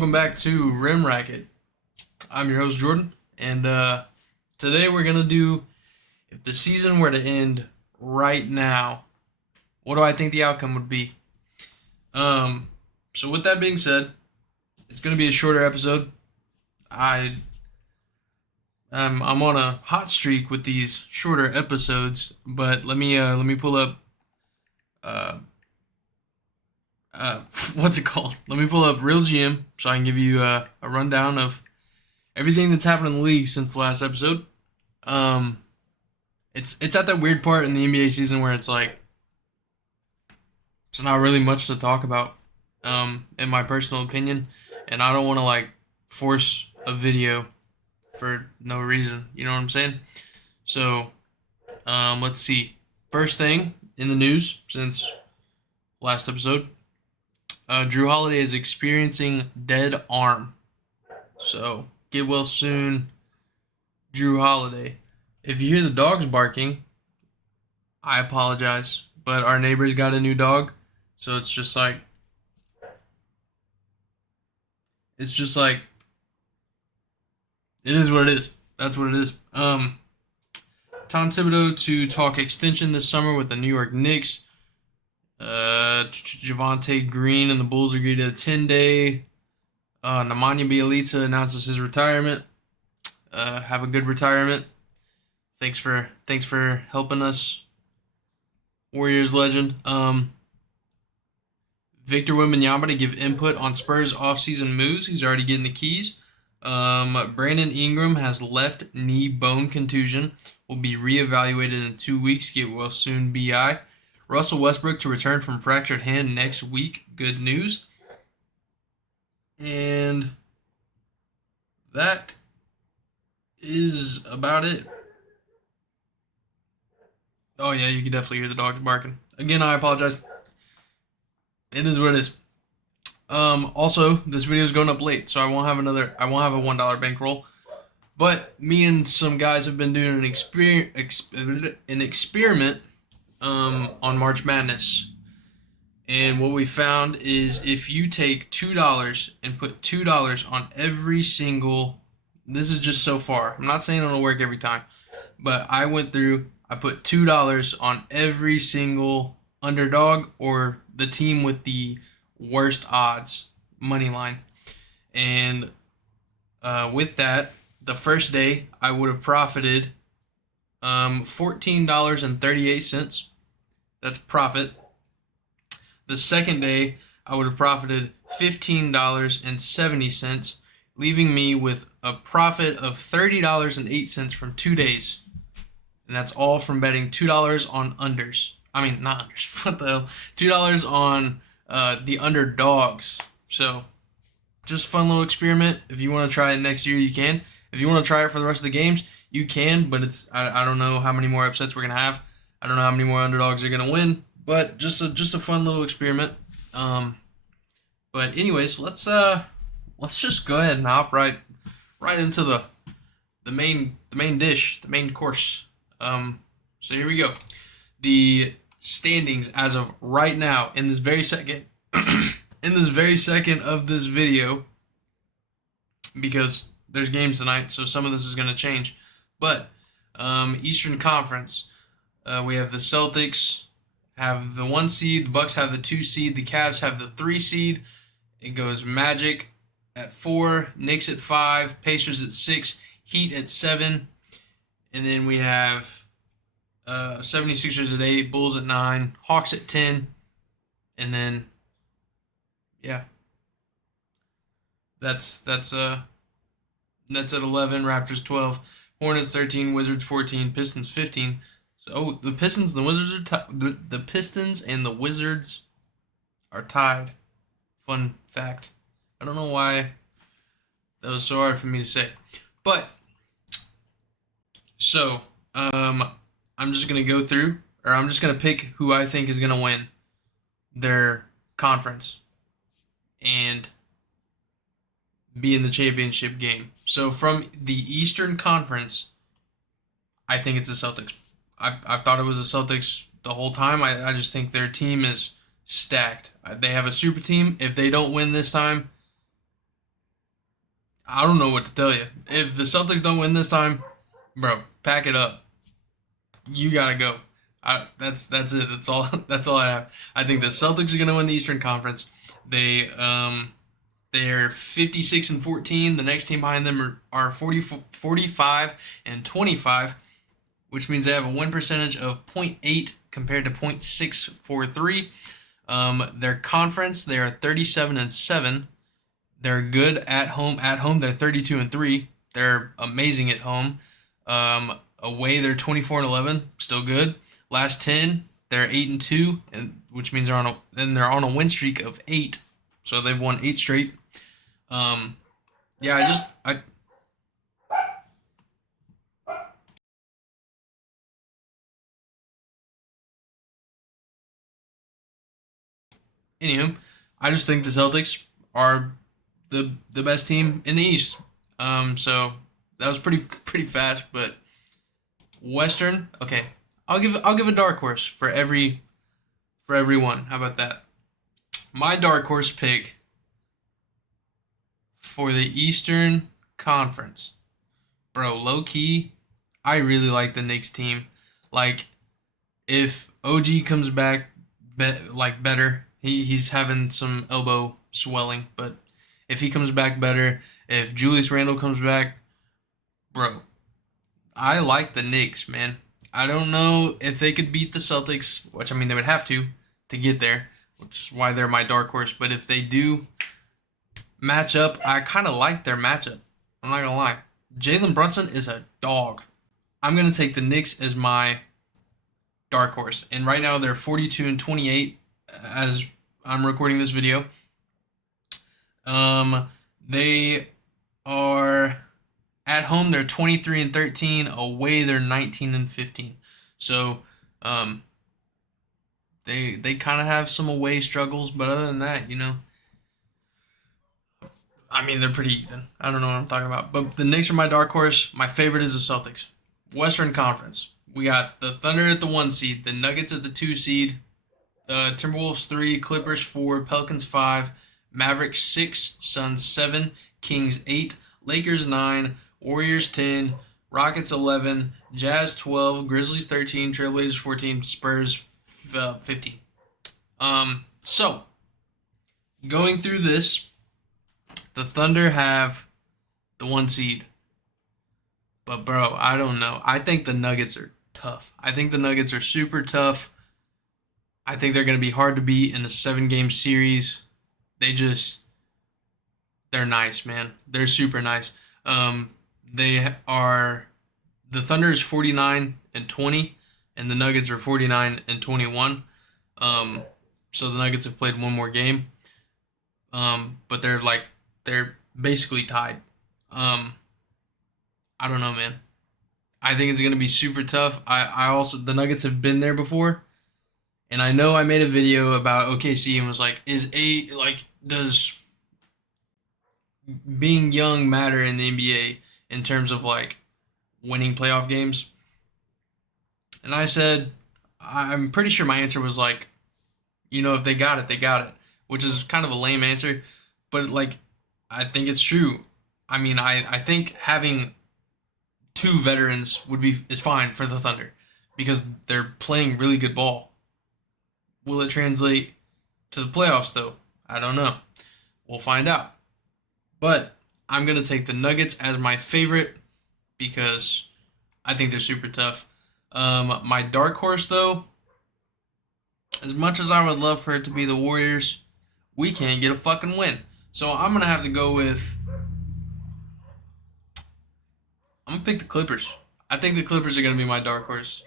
Welcome back to Rim Racket. I'm your host Jordan, and today we're gonna do if the season were to end right now, what do I think the outcome would be? So with that being said, it's gonna be a shorter episode. I'm on a hot streak with these shorter episodes, but let me pull up uh what's it called? Let me pull up Real GM so I can give you a rundown of everything that's happened in the league since the last episode. Um, it's at that weird part in the NBA season where it's like it's not really much to talk about, in my personal opinion, and I don't want to like force a video for no reason. You know what I'm saying? So, let's see. First thing in the news since last episode. Drew Holiday is experiencing dead arm. So, get well soon, Drew Holiday. If you hear the dogs barking, I apologize. But our neighbor's got a new dog. So it's just like, it is what it is. That's what it is. Tom Thibodeau to talk extension this summer with the New York Knicks. Javonte Green and the Bulls agreed to a 10-day. Nemanja Bjelica announces his retirement. Have a good retirement. Thanks for helping us, Warriors legend. Victor Wembanyama to give input on Spurs offseason moves. He's already getting the keys. Brandon Ingram has left knee bone contusion. Will be reevaluated in 2 weeks. Get well soon, BI. Russell Westbrook to return from fractured hand next week. Good news. And that is about it. Oh yeah, you can definitely hear the dogs barking. Again, I apologize. It is what it is. Also, this video is going up late, so I won't have a $1 bankroll. But me and some guys have been doing an experiment on March Madness. And what we found is if you take $2 and put $2 on every single, this is just so far. I'm not saying it'll work every time, but I put $2 on every single underdog or the team with the worst odds money line. And with that, the first day I would have profited $14.38. That's profit. The second day, I would have profited $15.70, leaving me with a profit of $30.08 from 2 days. And that's all from betting $2 on unders. I mean, not unders. What the hell? $2 on the underdogs. So, just fun little experiment. If you want to try it next year, you can. If you want to try it for the rest of the games, you can. But I don't know how many more upsets we're going to have. I don't know how many more underdogs are going to win. But just a fun little experiment. But anyways, let's just go ahead and hop right into the main dish, the main course. So here we go. The standings as of right now in this very second of this video, because there's games tonight, so some of this is going to change. But Eastern Conference, we have the Celtics have the 1 seed, the Bucks have the 2 seed, the Cavs have the 3 seed. It goes Magic at 4, Knicks at 5, Pacers at 6, Heat at 7, and then we have 76ers at 8, Bulls at 9, Hawks at 10, and then yeah, that's at 11, Raptors 12, Hornets 13, Wizards 14, Pistons 15. So the Pistons and the Wizards are the Pistons and the Wizards are tied. Fun fact. I don't know why that was so hard for me to say. But so I'm just gonna go through, or I'm just gonna pick who I think is gonna win their conference and be in the championship game. So from the Eastern Conference, I think it's the Celtics. I've thought it was the Celtics the whole time. I just think their team is stacked. They have a super team. If they don't win this time, I don't know what to tell you. If the Celtics don't win this time, bro, pack it up. You gotta go. That's it. That's all. That's all I have. I think the Celtics are gonna win the Eastern Conference. They're 56-14. The next team behind them are 45-25, which means they have a win percentage of .8 compared to .643. Their conference, they are 37-7. They're good at home. At home, they're 32-3. They're amazing at home. Away, they're 24-11. Still good. Last 10, they're 8-2, and which means they're on a win streak of 8. So they've won 8 straight. Yeah, I anywho, I just think the Celtics are the best team in the East. So that was pretty fast, but Western, okay. I'll give a dark horse for everyone. How about that? My dark horse pick for the Eastern Conference. Bro, low key, I really like the Knicks team. Like if OG comes back better, he's having some elbow swelling, but if he comes back better, if Julius Randle comes back, bro, I like the Knicks, man. I don't know if they could beat the Celtics, which I mean they would have to get there, which is why they're my dark horse. But if they do match up, I kind of like their matchup. I'm not gonna lie. Jalen Brunson is a dog. I'm gonna take the Knicks as my dark horse, and right now they're 42-28 as I'm recording this video. They are at home. They're 23-13. Away, they're 19-15. So, they kind of have some away struggles, but other than that, I mean, they're pretty even. I don't know what I'm talking about. But the Knicks are my dark horse. My favorite is the Celtics. Western Conference. We got the Thunder at the 1 seed, the Nuggets at the 2 seed, Timberwolves 3, Clippers 4, Pelicans 5, Mavericks 6, Suns 7, Kings 8, Lakers 9, Warriors 10, Rockets 11, Jazz 12, Grizzlies 13, Trailblazers 14, Spurs 15. So going through this, the Thunder have the 1 seed. But bro, I don't know. I think the Nuggets are tough. I think the Nuggets are super tough. I think they're going to be hard to beat in a 7-game series. They're nice, man. They're super nice. They are the Thunder is 49-20, and the Nuggets are 49-21. So the Nuggets have played one more game. But they're basically tied. I don't know, man. I think it's gonna be super tough. I also the Nuggets have been there before, and I know I made a video about OKC and was like, does being young matter in the NBA in terms of like winning playoff games? And I said I'm pretty sure my answer was like, if they got it, they got it, which is kind of a lame answer, but like I think it's true. I mean, I think having two veterans is fine for the Thunder because they're playing really good ball. Will it translate to the playoffs though? I don't know. We'll find out. But I'm gonna take the Nuggets as my favorite because I think they're super tough. My dark horse though, as much as I would love for it to be the Warriors, we can't get a fucking win. So I'm gonna have to go with. I'm gonna pick the Clippers. I think the Clippers are gonna be my dark horse.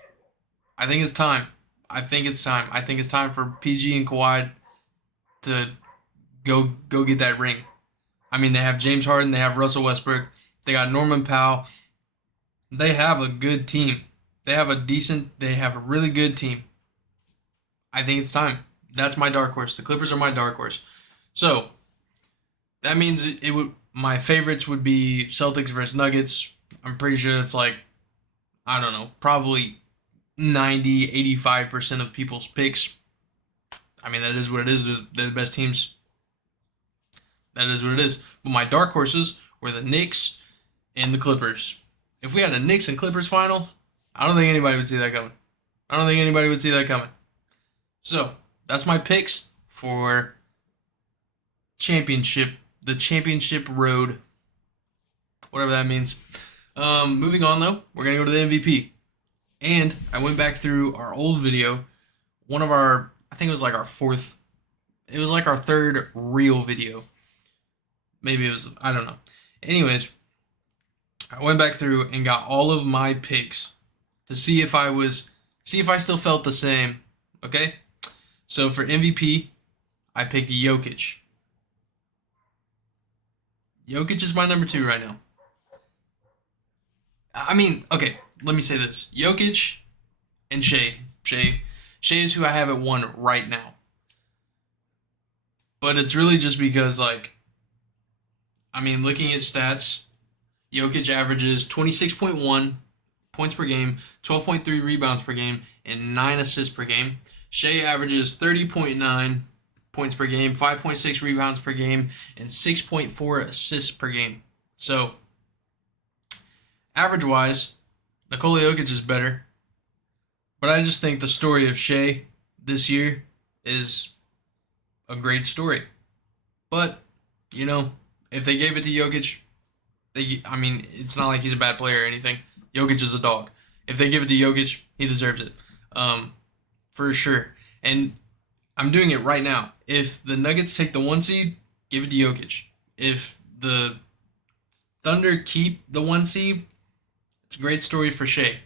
I think it's time. I think it's time. I think it's time for PG and Kawhi to go get that ring. I mean, they have James Harden, they have Russell Westbrook, they got Norman Powell. They have a good team. They have a really good team. I think it's time. That's my dark horse. The Clippers are my dark horse. So that means my favorites would be Celtics versus Nuggets. I'm pretty sure it's like, I don't know, probably 85% of people's picks. I mean, that is what it is. They're the best teams. That is what it is. But my dark horses were the Knicks and the Clippers. If we had a Knicks and Clippers final, I don't think anybody would see that coming. I don't think anybody would see that coming. So that's my picks for championship, the championship road, whatever that means. Moving on though, we're gonna go to the MVP. And I went back through our old video, one of our, I think it was like our fourth, it was like our third real video. Maybe it was, I don't know. Anyways, I went back through and got all of my picks to see if I still felt the same. Okay? So for MVP, I picked Jokic. Jokic is my number 2 right now. I mean, okay, let me say this. Jokic and Shea. Shea is who I have at 1 right now. But it's really just because, like, I mean, looking at stats, Jokic averages 26.1 points per game, 12.3 rebounds per game, and 9 assists per game. Shea averages 30.9 points per game, 5.6 rebounds per game, and 6.4 assists per game. So, average-wise, Nikola Jokic is better. But I just think the story of Shea this year is a great story. But, you know, if they gave it to Jokic, I mean, it's not like he's a bad player or anything. Jokic is a dog. If they give it to Jokic, he deserves it. For sure. And I'm doing it right now. If the Nuggets take the 1 seed, give it to Jokic. If the Thunder keep the 1 seed, it's a great story for Shea.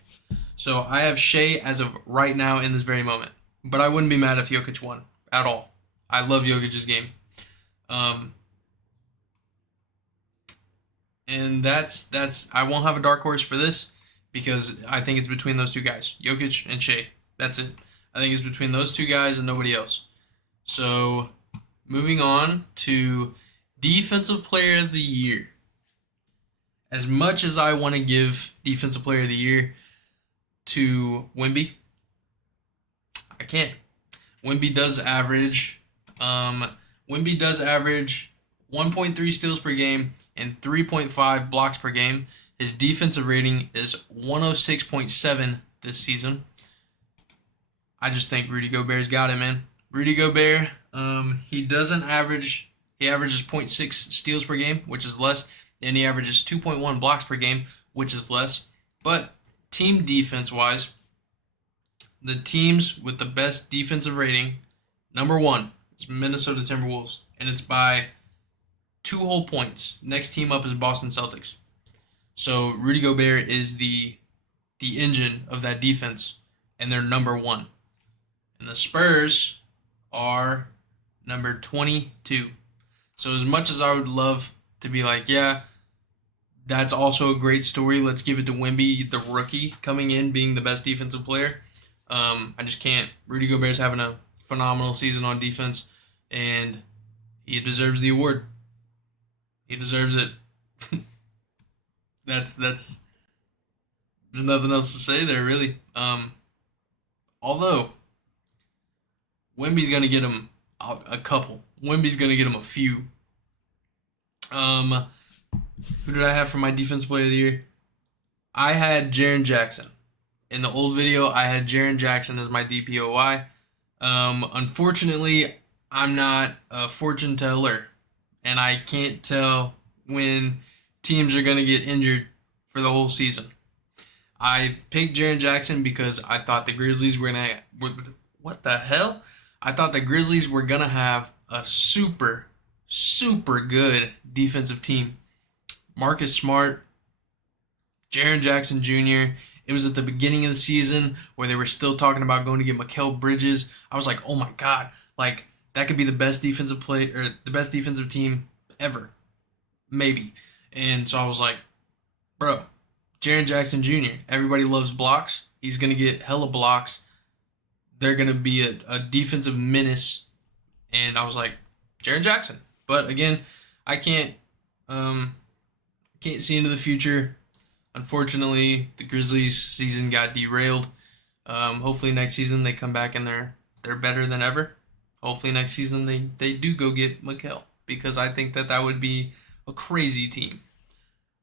So I have Shea as of right now in this very moment. But I wouldn't be mad if Jokic won at all. I love Jokic's game. And that's I won't have a dark horse for this because I think it's between those 2 guys, Jokic and Shea. That's it. I think it's between those 2 guys and nobody else. So moving on to Defensive Player of the Year. As much as I want to give Defensive Player of the Year to Wemby, I can't. Wemby does average 1.3 steals per game and 3.5 blocks per game. His defensive rating is 106.7 this season. I just think Rudy Gobert's got it, man. Rudy Gobert, he averages 0.6 steals per game, which is less, and he averages 2.1 blocks per game, which is less. But team defense-wise, the teams with the best defensive rating, number 1 is Minnesota Timberwolves, and it's by 2 whole points. Next team up is Boston Celtics. So Rudy Gobert is the engine of that defense, and they're number 1. And the Spurs are number 22. So as much as I would love to be like, yeah, that's also a great story, let's give it to Wemby, the rookie, coming in, being the best defensive player. I just can't. Rudy Gobert's having a phenomenal season on defense, and he deserves the award. He deserves it. That's there's nothing else to say there, really. Although Wemby's gonna get him a couple. Wemby's gonna get him a few. Who did I have for my defensive player of the year? I had Jaren Jackson. In the old video, I had Jaren Jackson as my DPOY. Unfortunately, I'm not a fortune teller, and I can't tell when teams are going to get injured for the whole season. I picked Jaren Jackson because I thought the Grizzlies were going to... What the hell? I thought the Grizzlies were going to have a super, super good defensive team. Marcus Smart, Jaren Jackson Jr., it was at the beginning of the season where they were still talking about going to get Mikal Bridges. I was like, oh my God, like that could be the best defensive play or the best defensive team ever. Maybe. And so I was like, bro, Jaren Jackson Jr., everybody loves blocks. He's going to get hella blocks. They're going to be a defensive menace. And I was like, Jaren Jackson. But again, I can't see into the future. Unfortunately, the Grizzlies season got derailed. Hopefully next season they come back and they're better than ever. Hopefully next season they do go get Mikal, because I think that would be a crazy team.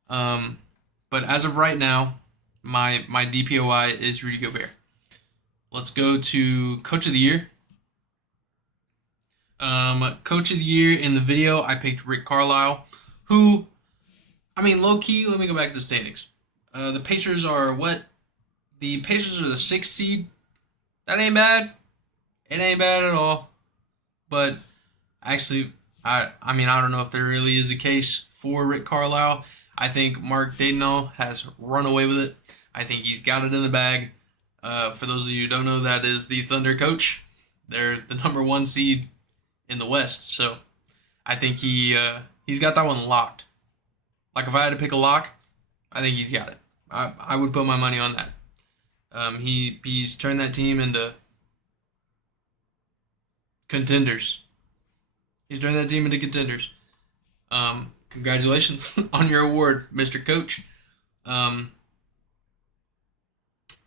But as of right now, my DPOI is Rudy Gobert. Let's go to Coach of the Year. Coach of the Year in the video, I picked Rick Carlisle, who, I mean, low key. Let me go back to the standings. The Pacers are what? The Pacers are the sixth seed. That ain't bad. It ain't bad at all. But actually, I mean, I don't know if there really is a case for Rick Carlisle. I think Mark Daigneault has run away with it. I think he's got it in the bag. For those of you who don't know, that is the Thunder coach. They're the number one seed in the West. So I think he's got that one locked. Like if I had to pick a lock, I think he's got it. I would put my money on that. He's turned that team into contenders. He's turned that team into contenders. Congratulations on your award, Mr. Coach.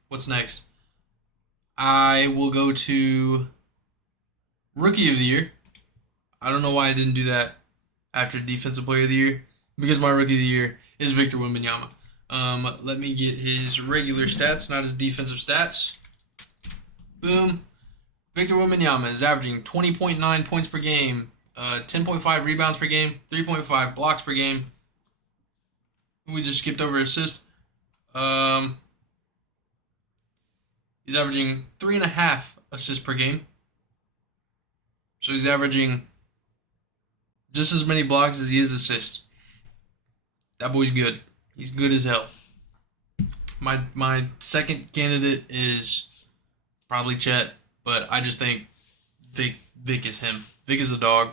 What's next? I will go to Rookie of the Year. I don't know why I didn't do that after Defensive Player of the Year, because my Rookie of the Year is Victor Wembanyama. Let me get his regular stats, not his defensive stats. Boom. Victor Wembanyama is averaging 20.9 points per game, 10.5 rebounds per game, 3.5 blocks per game. We just skipped over assists. He's averaging 3.5 assists per game. So he's averaging just as many blocks as he is assists. That boy's good. He's good as hell. My second candidate is probably Chet, but I just think Vic is him. Vic is a dog.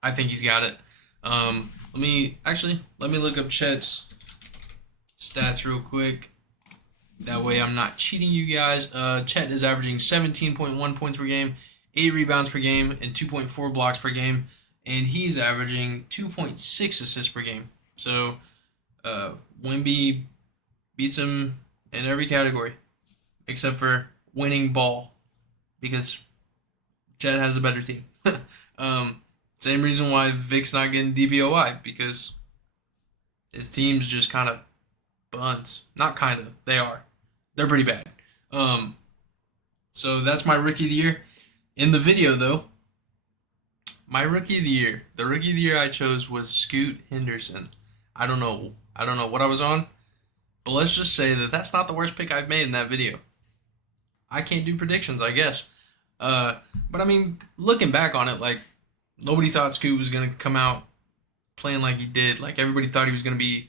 I think he's got it. Let me look up Chet's stats real quick. That way I'm not cheating you guys. Chet is averaging 17.1 points per game, 8 rebounds per game, and 2.4 blocks per game. And he's averaging 2.6 assists per game. So Wemby beats him in every category except for winning ball, because Chet has a better team. Same reason why Vic's not getting DPOI, because his team's just kind of buns. Not kind of. They are. They're pretty bad. So that's my Rookie of the Year. In the video, though, my Rookie of the Year, the Rookie of the Year I chose was Scoot Henderson. I don't know what I was on, but let's just say that that's not the worst pick I've made in that video. I can't do predictions, I guess. But I mean, looking back on it, like, nobody thought Scoot was going to come out playing like he did. Like, everybody thought he was going to be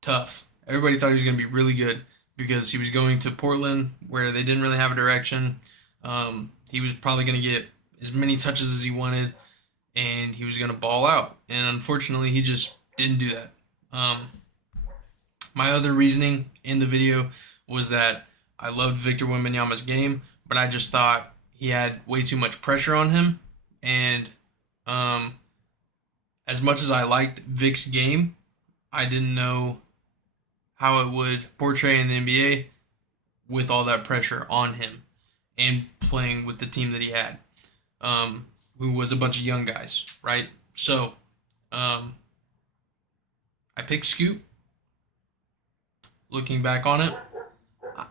tough. Everybody thought he was going to be really good because he was going to Portland where they didn't really have a direction. He was probably going to get as many touches as he wanted, and he was going to ball out. And unfortunately, he just didn't do that. My other reasoning in the video was that I loved Victor Wembanyama's game, but I just thought he had way too much pressure on him. And as much as I liked Vic's game, I didn't know how it would portray in the NBA with all that pressure on him and playing with the team that he had, who was a bunch of young guys, right? So I picked Scoot. Looking back on it,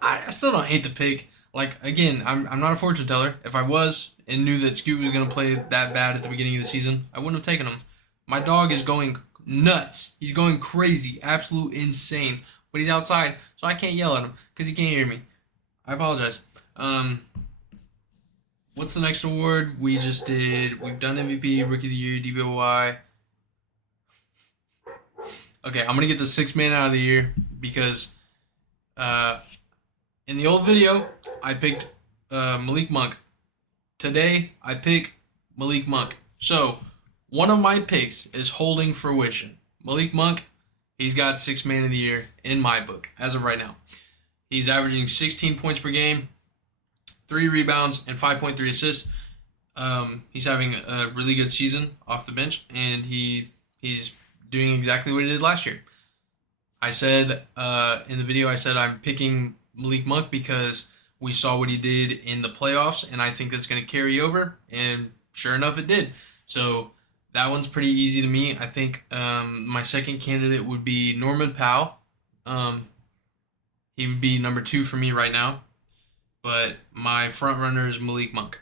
I still don't hate the pick. Like, again, I'm not a fortune teller. If I was and knew that Scoot was going to play that bad at the beginning of the season, I wouldn't have taken him. My dog is going nuts. He's going crazy. Absolute insane. But he's outside, so I can't yell at him because he can't hear me. I apologize. What's the next award? We've done MVP, Rookie of the Year, DPOY. Okay, I'm going to get the sixth man out of the year because in the old video, I picked Malik Monk. Today, I pick Malik Monk. So, one of my picks is holding fruition. Malik Monk, he's got sixth man of the year in my book as of right now. He's averaging 16 points per game, 3 rebounds, and 5.3 assists. He's having a really good season off the bench, and he's doing exactly what he did last year. I said in the video, I'm picking Malik Monk because we saw what he did in the playoffs, and I think that's going to carry over, and sure enough, it did. So That one's pretty easy to me. I think my second candidate would be Norman Powell. Um, he would be number two for me right now. But my front runner is Malik Monk.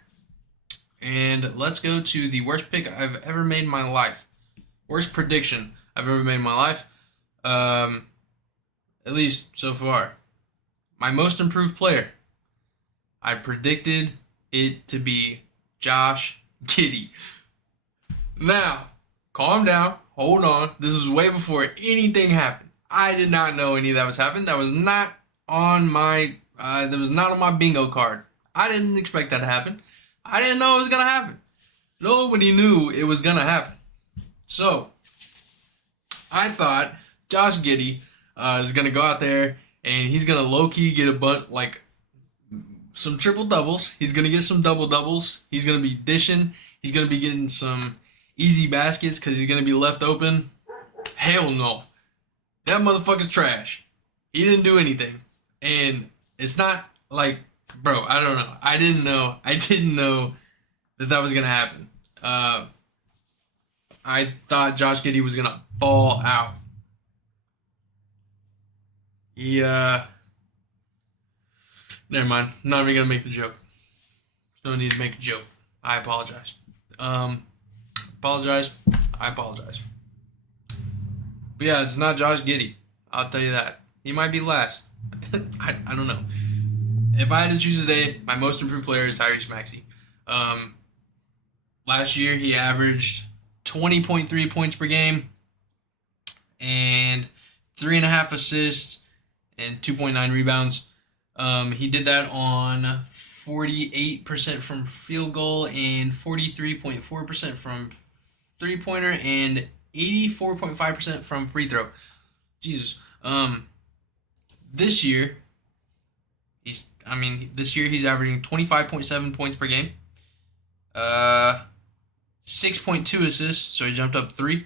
And let's go to the worst pick I've ever made in my life. Worst prediction I've ever made in my life. At least so far. My most improved player. I predicted it to be Josh Giddey. Now, calm down. Hold on. This was way before anything happened. I did not know any of that was happening. That was not on my bingo card. I didn't expect that to happen. I didn't know it was gonna happen. Nobody knew it was gonna happen. So I thought Josh Giddey is gonna go out there and he's gonna low key get a some triple doubles. He's gonna get some double doubles. He's gonna be dishing. He's gonna be getting some easy baskets because he's gonna be left open. Hell no, that motherfucker's trash. He didn't do anything, and it's not like, bro. I don't know. I didn't know. I didn't know that was gonna happen. I thought Josh Giddey was gonna ball out. He never mind. I'm not even gonna make the joke. There's no need to make a joke. I apologize. Apologize. I apologize. But yeah, it's not Josh Giddey. I'll tell you that. He might be last. I don't know. If I had to choose today, my most improved player is Tyrese Maxey. Last year he averaged 20.3 points per game and 3.5 assists and 2.9 rebounds. He did that on 48% from field goal and 43.4% from three-pointer and 84.5% from free throw. Jesus. This year he's averaging 25.7 points per game. 6.2 assists, so he jumped up 3.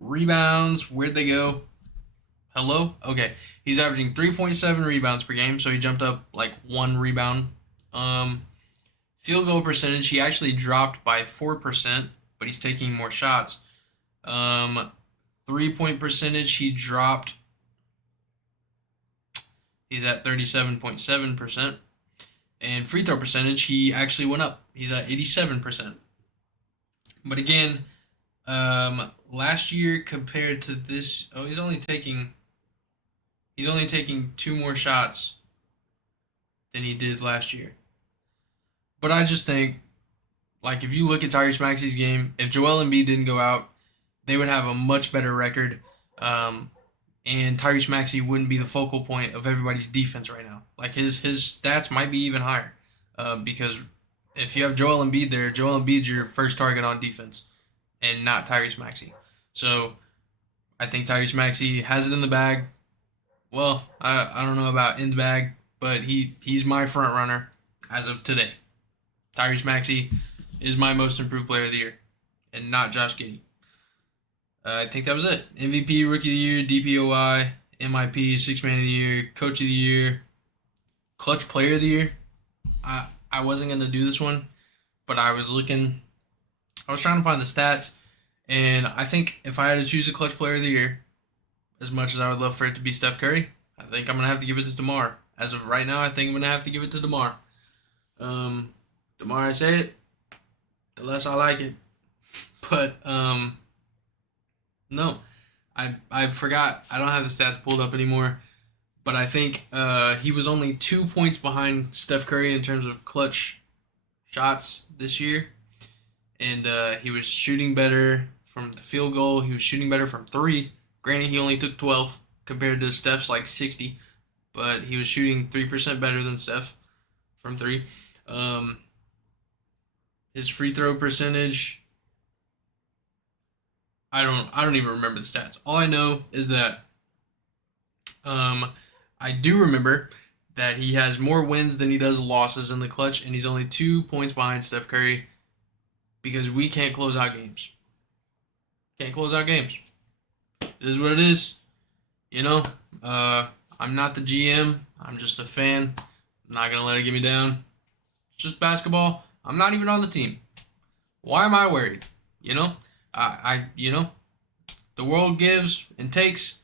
Rebounds, where'd they go? Hello? Okay. He's averaging 3.7 rebounds per game, so he jumped up like 1 rebound. Field goal percentage, he actually dropped by 4%, but he's taking more shots. 3-point percentage, he dropped. He's at 37.7%. And free throw percentage, he actually went up. He's at 87%. But again, last year compared to this, he's only taking 2 more shots than he did last year. But I just think, like, if you look at Tyrese Maxey's game, if Joel Embiid didn't go out, they would have a much better record. And Tyrese Maxey wouldn't be the focal point of everybody's defense right now. Like, his stats might be even higher. Because if you have Joel Embiid there, Joel Embiid's your first target on defense and not Tyrese Maxey. So I think Tyrese Maxey has it in the bag. Well, I don't know about in the bag, but he's my front runner as of today. Tyrese Maxey is my most improved player of the year, and not Josh Giddey. I think that was it. MVP, Rookie of the Year, DPOY, MIP, Sixth Man of the Year, Coach of the Year, Clutch Player of the Year. I wasn't going to do this one, but I was trying to find the stats, and I think if I had to choose a Clutch Player of the Year, as much as I would love for it to be Steph Curry, I think I'm going to have to give it to DeMar. As of right now, I think I'm going to have to give it to DeMar. The more I say it, the less I like it. But, no. I forgot. I don't have the stats pulled up anymore. But I think he was only 2 points behind Steph Curry in terms of clutch shots this year. And he was shooting better from the field goal. He was shooting better from 3. Granted, he only took 12 compared to Steph's like 60. But he was shooting 3% better than Steph from 3. His free throw percentage, I don't even remember the stats. All I know is that I do remember that he has more wins than he does losses in the clutch, and he's only 2 points behind Steph Curry because we can't close out games. Can't close out games. It is what it is. You know, I'm not the GM. I'm just a fan. I'm not going to let it get me down. It's just basketball. I'm not even on the team. Why am I worried? You know, the world gives and takes,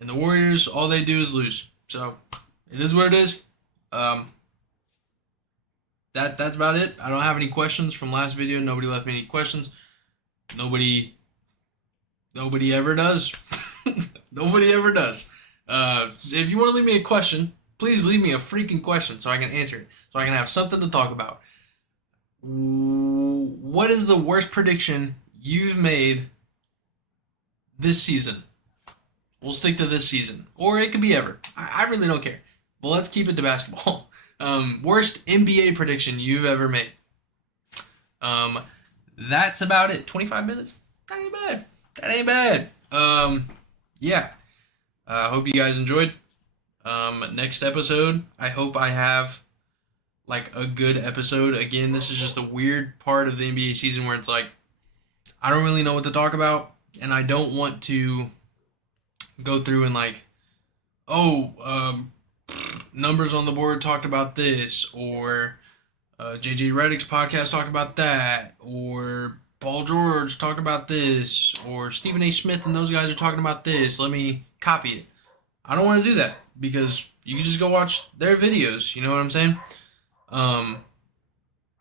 and the Warriors, all they do is lose. So it is what it is. Um, that's about it. I don't have any questions from last video. Nobody left me any questions. Nobody ever does. Nobody ever does. If you want to leave me a question, please leave me a freaking question so I can answer it. So I can have something to talk about. What is the worst prediction you've made this season? We'll stick to this season. Or it could be ever. I really don't care. But let's keep it to basketball. Worst NBA prediction you've ever made. That's about it. 25 minutes? That ain't bad. That ain't bad. Yeah. Hope you guys enjoyed. Next episode, I hope I have like a good episode. Again, this is just a weird part of the NBA season where it's like I don't really know what to talk about, and I don't want to go through and like, numbers on the board talked about this, or JJ Redick's podcast talked about that, or Paul George talked about this, or Stephen A. Smith and those guys are talking about this. Let me copy it. I don't want to do that because you can just go watch their videos. You know what I'm saying?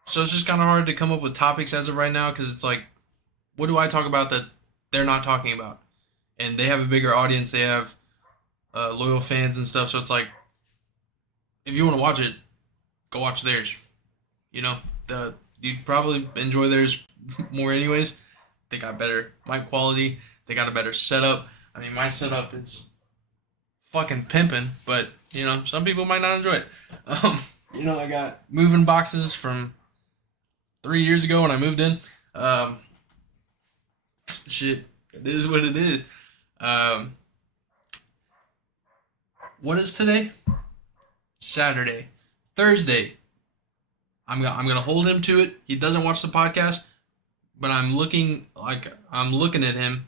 So it's just kind of hard to come up with topics as of right now because it's like, what do I talk about that they're not talking about? And they have a bigger audience. They have loyal fans and stuff. So it's like, if you want to watch it, go watch theirs. You know, you'd probably enjoy theirs more anyways. They got better mic quality. They got a better setup. I mean, my setup is fucking pimping, but you know, some people might not enjoy it. I got moving boxes from 3 years ago when I moved in. Shit, it is what it is. What is today? Saturday. Thursday. I'm gonna hold him to it. He doesn't watch the podcast, but I'm looking at him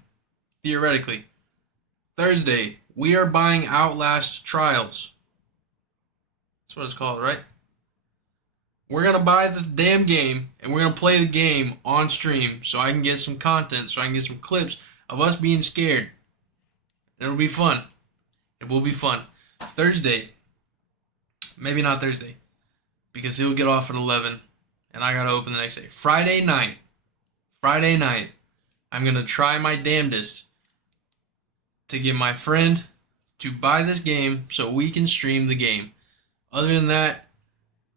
theoretically. Thursday, we are buying Outlast Trials. That's what it's called, right? We're gonna buy the damn game and we're gonna play the game on stream so I can get some content, so I can get some clips of us being scared. It'll be fun. It will be fun. Thursday. Maybe not Thursday. Because he'll get off at 11 and I gotta open the next day. Friday night. I'm gonna try my damnedest to get my friend to buy this game so we can stream the game. Other than that,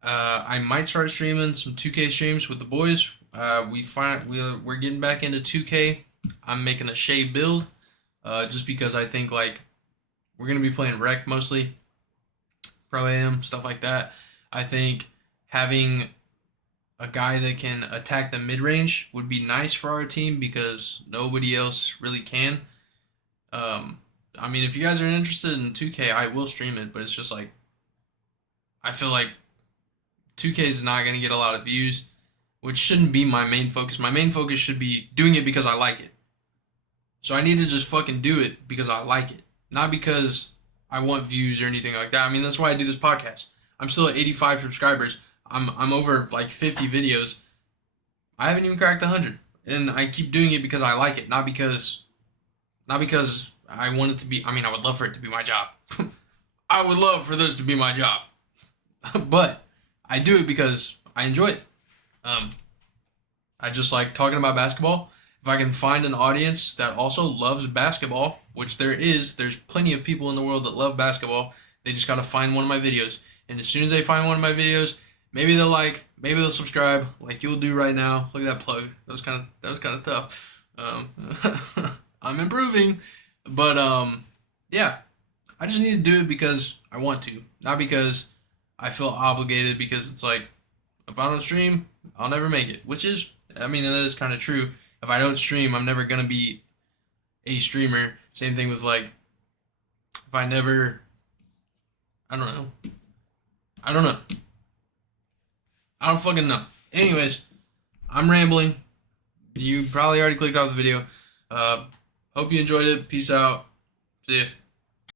I might start streaming some 2K streams with the boys. We're getting back into 2K. I'm making a Shea build, just because I think like we're gonna be playing rec mostly, pro am stuff like that. I think having a guy that can attack the mid range would be nice for our team because nobody else really can. I mean, if you guys are interested in 2K, I will stream it, but it's just like I feel like 2K is not going to get a lot of views, which shouldn't be my main focus. My main focus should be doing it because I like it. So I need to just fucking do it because I like it, not because I want views or anything like that. I mean, that's why I do this podcast. I'm still at 85 subscribers. I'm over like 50 videos. I haven't even cracked 100, and I keep doing it because I like it, not because I want it to be. I mean, I would love for it to be my job. I would love for this to be my job, but I do it because I enjoy it. I just like talking about basketball. If I can find an audience that also loves basketball, which there's plenty of people in the world that love basketball. They just gotta find one of my videos, and as soon as they find one of my videos, maybe they'll subscribe, like you'll do right now. Look at that plug. That was kind of tough. I'm improving, but yeah, I just need to do it because I want to, not because I feel obligated. Because it's like, if I don't stream, I'll never make it. Which is, I mean, that is kind of true. If I don't stream, I'm never gonna be a streamer. Same thing with like, if I never, I don't know. I don't fucking know. Anyways, I'm rambling. You probably already clicked off the video. Hope you enjoyed it. Peace out. See ya.